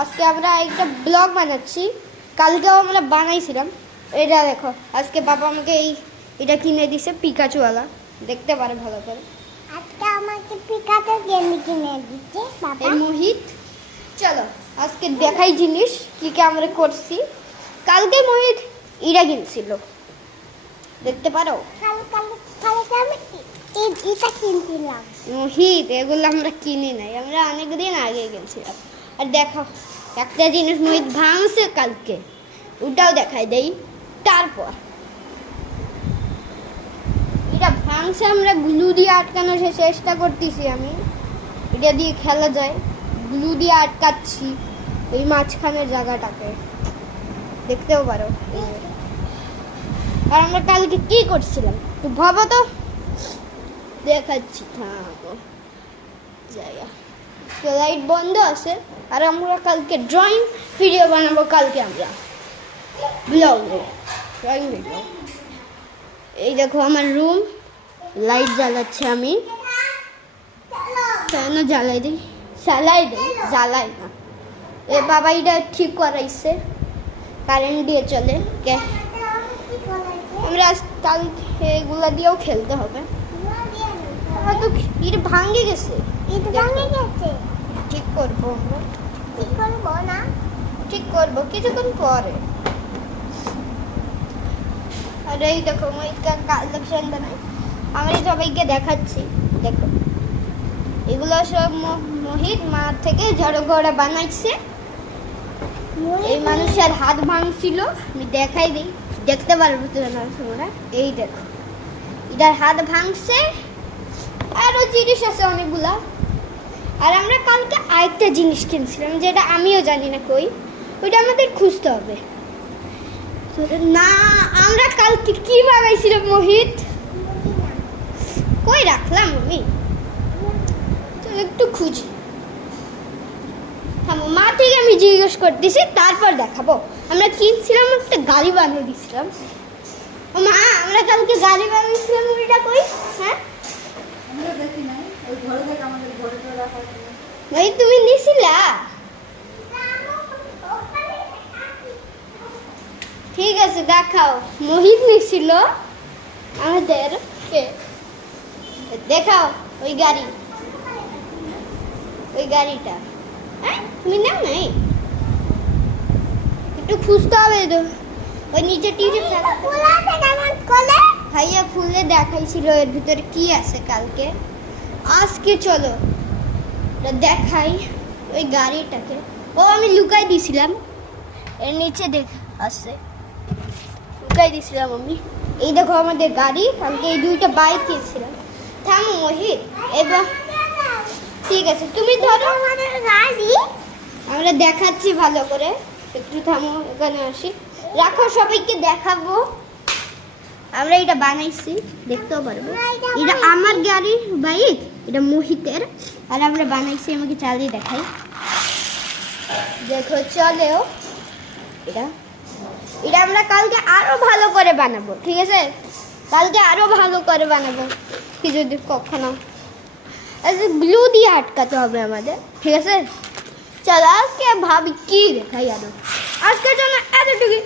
আজকে আমরা একটা ব্লগ বানাচ্ছি। কালকেও আমরা বানাইছিলাম। এটা দেখো, আজকে বাবা আমাকে এটা কিনে দিছে, পিকাচুওয়ালা। দেখতে পারে ভালো করে। আজকে আমাকে পিকাচু গেম কিনে দিচ্ছে বাবা। এই মোহিত, চলো আজকে দেখাই জিনিস কি কি আমরা করছি। কালকে মোহিত এটা কিনছিল, দেখতে পারো। কালকে আমি এটা কিনছিলাম। মোহিত, এগুলো আমরা কিনি নাই, আমরা অনেকদিন আগে কিনছিলাম। আর দেখো একটা জিনিস মোহিত ভাঙছে কালকে, ওটাও দেখাই দেই। তারপর এটা ভাঙছে, আমরা গ্লু দিয়ে আটকানোর চেষ্টা করতেছি। আমি এটা দিয়ে খেলা যায়, গ্লু দিয়ে আটকাচ্ছি এই মাঝখানের জায়গাটাকে, দেখতেও পারো। আর আমরা কালকে কি করছিলাম তো ভাবো তো, দেখাচ্ছি। থামো, জায়গা লাইট বন্ধ আছে। আর আমরা কালকে ড্রয়িং ভিডিও বানাবো। কালকে আমরা ব্লগ ড্রয়িং ভিডিও। এই দেখো আমার রুম, লাইট জ্বালাচ্ছে আমি। কেন জ্বালাই দিই? জ্বালাই না। এ বাবা এটা ঠিক করাইছে, কারেন্ট দিয়ে চলে। আমরা কালকে এগুলা দিয়েও খেলতে হবে। তো এটা ভাঙে গেছে, ঠিক করবো আমরা। ঠিক করবো কিছুক্ষণ পরে। আর এই দেখো কালেকশন বানাই, আমরা সবাইকে দেখাচ্ছি। দেখো এগুলো সব মোহিত মা থেকে জড়ো করে বানাইছে। এই মানুষের হাত ভাঙছিল, আমি দেখাই দিই, দেখতে পারবো তোমরা। এই দেখো এটার হাত ভাঙছে, আরো জিনিস আছে অনেকগুলা। আর আমরা কালকে আরেকটা জিনিস কিনছিলাম, যেটা আমিও জানি না কই, ওইটা আমাদের খুঁজতে হবে। না, আমরা কালকে কি বানাইছিলাম মোহিত? কই রাখলাম আমি? চল একটু খুঁজি। মা থেকে আমি জিজ্ঞেস করতেছি, তারপর দেখাবো। আমরা কিনছিলাম একটা গাড়ি বানিয়ে দিছিলাম। ও মা, আমরা কালকে গাড়ি বানিয়েছিলাম, ওইটা কই? হ্যাঁ ভাই, তুমি নিছিলা? ঠিক আছে দেখাও। মোহিত নিছিল আমাদের, দেখাও ওই গাড়ি, ওই গাড়িটা। হ্যাঁ তুমি নাও নাই, একটু খুঁজতে হবে তো। ওই নিচে টিচে ভাইয়া খুলে দেখাইছিল এর ভিতরে কি আছে কালকে। আজকে চলো দেখাই ওই গাড়িটাকে। ও আমি লুকাই দিছিলাম, এর নিচে আছে, লুকাই দিছিলাম আমি। এই দেখো আমাদের গাড়ি, কালকে এই দুইটা বাইক কিনছিলাম। থামো মোহিত, এবার ঠিক আছে তুমি ধরো আমাদের গাড়ি, আমরা দেখাচ্ছি ভালো করে। একটু থামো, এখানে আসি, রাখো, সবাইকে দেখাবো। আমরা এটা বানাইছি, দেখতেও পারবো। এটা আমার গাড়ি বাইক, এটা মোহিতের। আর আমরা বানাইছি, আমাকে চালিয়ে দেখাই। দেখো চলেও, এটা এটা আমরা কালকে আরো ভালো করে বানাবো, ঠিক আছে? কালকে আরো ভালো করে বানাবো। কি যদি কখনো গ্লু দিয়ে আটকাতে হবে আমাদের, ঠিক আছে? চলো আজকে ভাবি কি দেখাই। আরো আজকের জন্য এতটুকু।